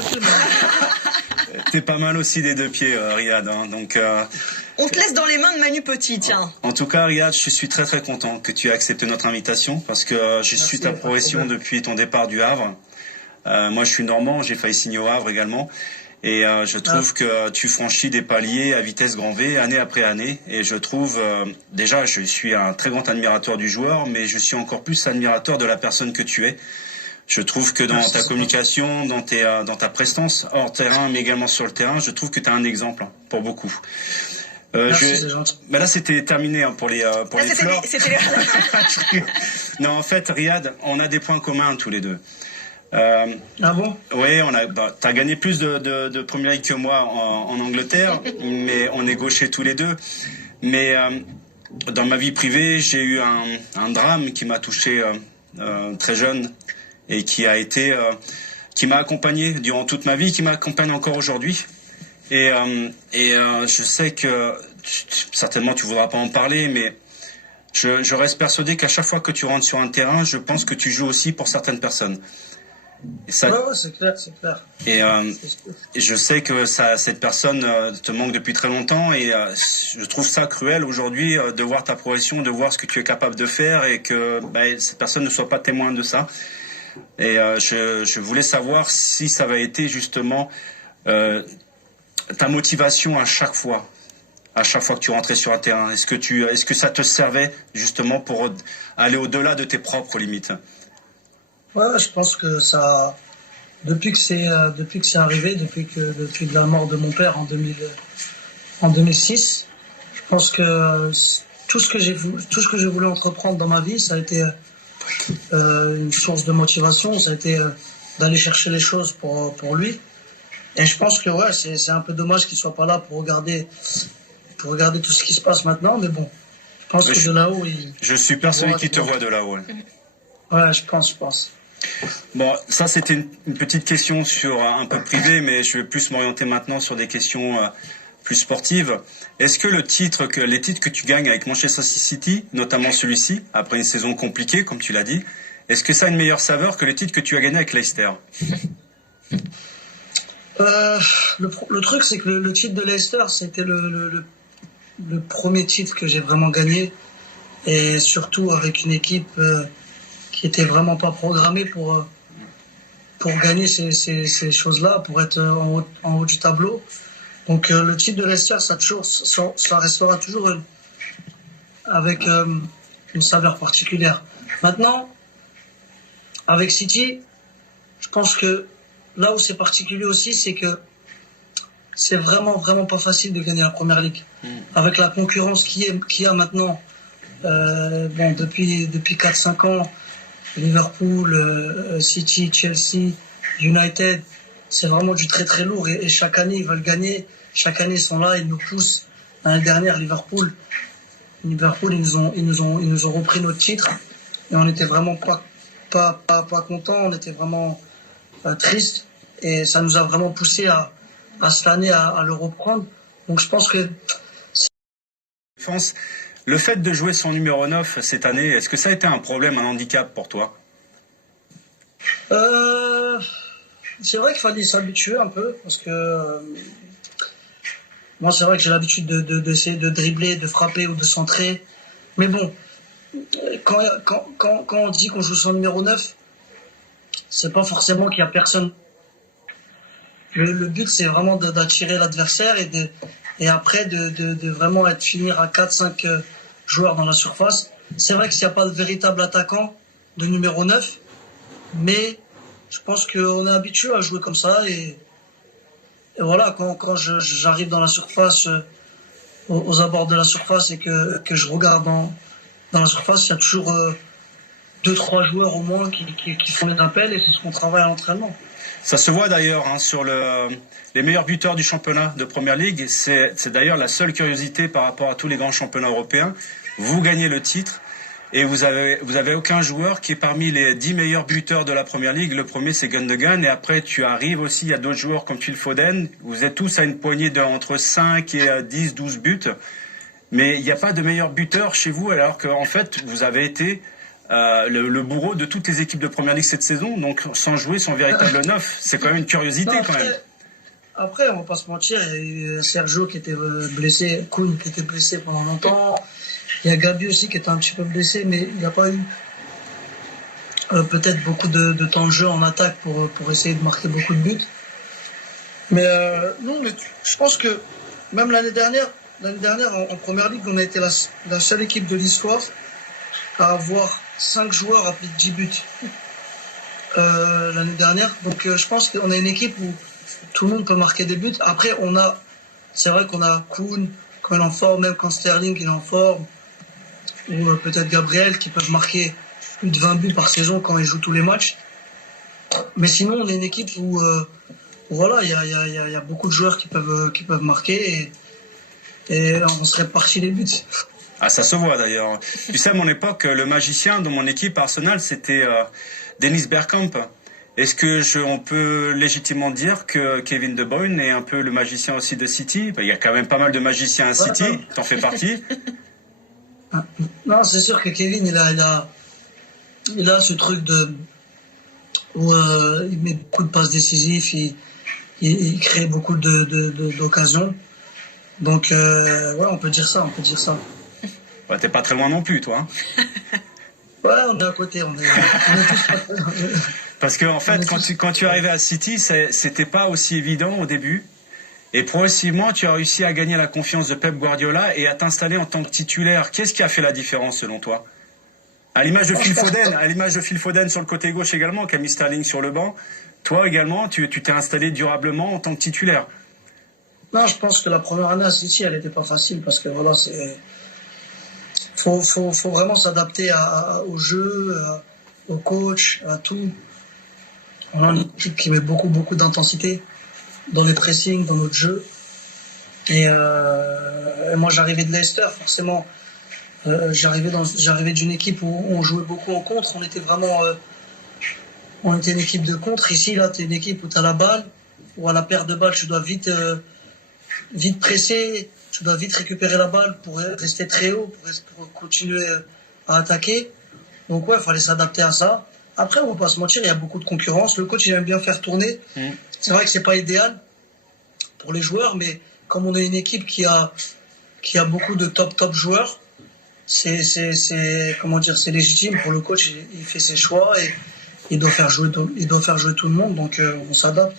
2 pieds. T'es pas mal aussi des 2 pieds, Riyad. Hein, donc, on te laisse dans les mains de Manu Petit, tiens. En tout cas, Riyad, je suis très très content que tu aies accepté notre invitation parce que je suis ta progression depuis ton départ du Havre. Moi, je suis normand, j'ai failli signer au Havre également. Et je trouve que tu franchis des paliers à vitesse grand V, année après année. Et je trouve, déjà, je suis un très grand admirateur du joueur, mais je suis encore plus admirateur de la personne que tu es. Je trouve que dans ta communication, dans ta prestance hors terrain, mais également sur le terrain, je trouve que tu es un exemple pour beaucoup. C'est gentil. Mais là, c'était terminé hein, pour les fleurs. Non, en fait, Riyad, on a des points communs tous les deux. Ah bon? Oui, t'as gagné plus de Premier League que moi en Angleterre, mais on est gauchers tous les deux. Mais dans ma vie privée, j'ai eu un drame qui m'a touché très jeune et qui m'a accompagné durant toute ma vie, qui m'accompagne encore aujourd'hui. Et je sais que certainement tu voudras pas en parler, mais je reste persuadé qu'à chaque fois que tu rentres sur un terrain, je pense que tu joues aussi pour certaines personnes. Et ça, ouais, c'est clair, c'est clair. Et je sais que cette personne te manque depuis très longtemps et je trouve ça cruel aujourd'hui de voir ta progression, de voir ce que tu es capable de faire et que cette personne ne soit pas témoin de ça. Et je voulais savoir si ça avait été justement ta motivation à chaque fois que tu rentrais sur un terrain. Est-ce que ça te servait justement pour aller au-delà de tes propres limites? Ouais, je pense que ça, depuis que c'est arrivé, depuis la mort de mon père en 2006, je pense que tout ce que je voulais entreprendre dans ma vie, ça a été une source de motivation, ça a été d'aller chercher les choses pour lui. Et je pense que ouais, c'est un peu dommage qu'il soit pas là pour regarder tout ce qui se passe maintenant, mais bon, je pense que de là-haut, je suis persuadé qu'il te voit de là-haut. Ouais, je pense. Bon, ça c'était une petite question sur un peu privé, mais je vais plus m'orienter maintenant sur des questions plus sportives. Est-ce que les titres que tu gagnes avec Manchester City, notamment celui-ci, après une saison compliquée, comme tu l'as dit, est-ce que ça a une meilleure saveur que les titres que tu as gagnés avec Leicester? Le truc, c'est que le titre de Leicester, c'était le premier titre que j'ai vraiment gagné, et surtout avec une équipe qui était vraiment pas programmée pour gagner ces choses-là, pour être en haut du tableau. Donc le titre de Leicester, ça restera toujours avec une saveur particulière. Maintenant, avec City, je pense que là où c'est particulier aussi, c'est que c'est vraiment pas facile de gagner la Première Ligue. Avec la concurrence qu'il y a maintenant, depuis 4-5 ans, Liverpool, City, Chelsea, United, c'est vraiment du très très lourd et chaque année ils veulent gagner, chaque année ils sont là, ils nous poussent. L'année dernière, Liverpool, ils nous ont repris notre titre et on était vraiment pas contents, on était vraiment tristes et ça nous a vraiment poussé à cette année à le reprendre. Donc je pense que le fait de jouer son numéro 9 cette année, est-ce que ça a été un problème, un handicap pour toi? C'est vrai qu'il fallait s'habituer un peu, parce que moi c'est vrai que j'ai l'habitude d'essayer de dribbler, de frapper ou de centrer. Mais bon, quand on dit qu'on joue son numéro 9, c'est pas forcément qu'il y a personne. Le but c'est vraiment d'attirer l'adversaire et après de vraiment finir à 4-5 joueurs dans la surface. C'est vrai qu'il n'y a pas de véritable attaquant de numéro 9, mais je pense qu'on est habitué à jouer comme ça et voilà, quand j'arrive dans la surface, aux abords de la surface et que je regarde dans la surface, il y a toujours 2-3 joueurs au moins qui font les appels et c'est ce qu'on travaille à l'entraînement. Ça se voit d'ailleurs sur les meilleurs buteurs du championnat de Première Ligue. C'est d'ailleurs la seule curiosité par rapport à tous les grands championnats européens. Vous gagnez le titre et vous avez aucun joueur qui est parmi les 10 meilleurs buteurs de la Première Ligue. Le premier c'est Gundogan et après tu arrives aussi, il y a d'autres joueurs comme Phil Foden. Vous êtes tous à une poignée entre 5 et 10, 12 buts. Mais il n'y a pas de meilleur buteur chez vous alors qu'en fait vous avez été le bourreau de toutes les équipes de Première Ligue cette saison, donc sans jouer son véritable neuf. C'est quand même une curiosité Non, quand même. Après, on va pas se mentir, il y a eu Sergio qui était blessé, Koun qui était blessé pendant longtemps. Il y a Gabi aussi qui était un petit peu blessé, mais il n'y a pas eu peut-être beaucoup de temps de jeu en attaque pour essayer de marquer beaucoup de buts. Mais non, mais je pense que même l'année dernière en Première Ligue, on a été la seule équipe de l'histoire à avoir 5 joueurs à plus de 10 buts l'année dernière. Donc je pense qu'on a une équipe où tout le monde peut marquer des buts. Après, c'est vrai qu'on a Koun quand il est en forme, même quand Sterling il est en forme, ou peut-être Gabriel qui peuvent marquer plus de 20 buts par saison quand ils jouent tous les matchs. Mais sinon, on est une équipe où voilà, il y a beaucoup de joueurs qui peuvent marquer et on se répartit les buts. Ah, ça se voit d'ailleurs. Tu sais, à mon époque, le magicien de mon équipe Arsenal, c'était Dennis Bergkamp. Est-ce que on peut légitimement dire que Kevin De Bruyne est un peu le magicien aussi de City? Il y a quand même pas mal de magiciens à City, t'en fais partie. Non, c'est sûr que Kevin, il a ce truc où il met beaucoup de passes décisives, il crée beaucoup d'occasions. Donc, ouais, on peut dire ça. Ouais, t'es pas très loin non plus, toi. Hein. Ouais, on est à côté, on est tous pas très loin. Parce que en fait, quand tu arrivais à City, c'était pas aussi évident au début. Et progressivement, tu as réussi à gagner la confiance de Pep Guardiola et à t'installer en tant que titulaire. Qu'est-ce qui a fait la différence selon toi? À l'image de Phil Foden sur le côté gauche également, qui a mis Sterling sur le banc. Toi également, tu t'es installé durablement en tant que titulaire. Non, je pense que la première année à City, elle n'était pas facile parce que voilà, faut vraiment s'adapter au jeu, au coach, à tout. On a une équipe qui met beaucoup d'intensité dans les pressings, dans notre jeu. Et moi, j'arrivais de Leicester, forcément. J'arrivais d'une équipe où on jouait beaucoup en contre. On était une équipe de contre. Ici, là, tu es une équipe où tu as la balle, ou à la perte de balle, tu dois vite presser, tu dois vite récupérer la balle pour rester très haut, pour continuer à attaquer. Donc ouais, il fallait s'adapter à ça. Après, on va pas se mentir, il y a beaucoup de concurrence. Le coach, il aime bien faire tourner. C'est vrai que c'est pas idéal pour les joueurs, mais comme on est une équipe qui a beaucoup de top joueurs, c'est légitime pour le coach. Il fait ses choix et il doit faire jouer tout le monde. Donc on s'adapte.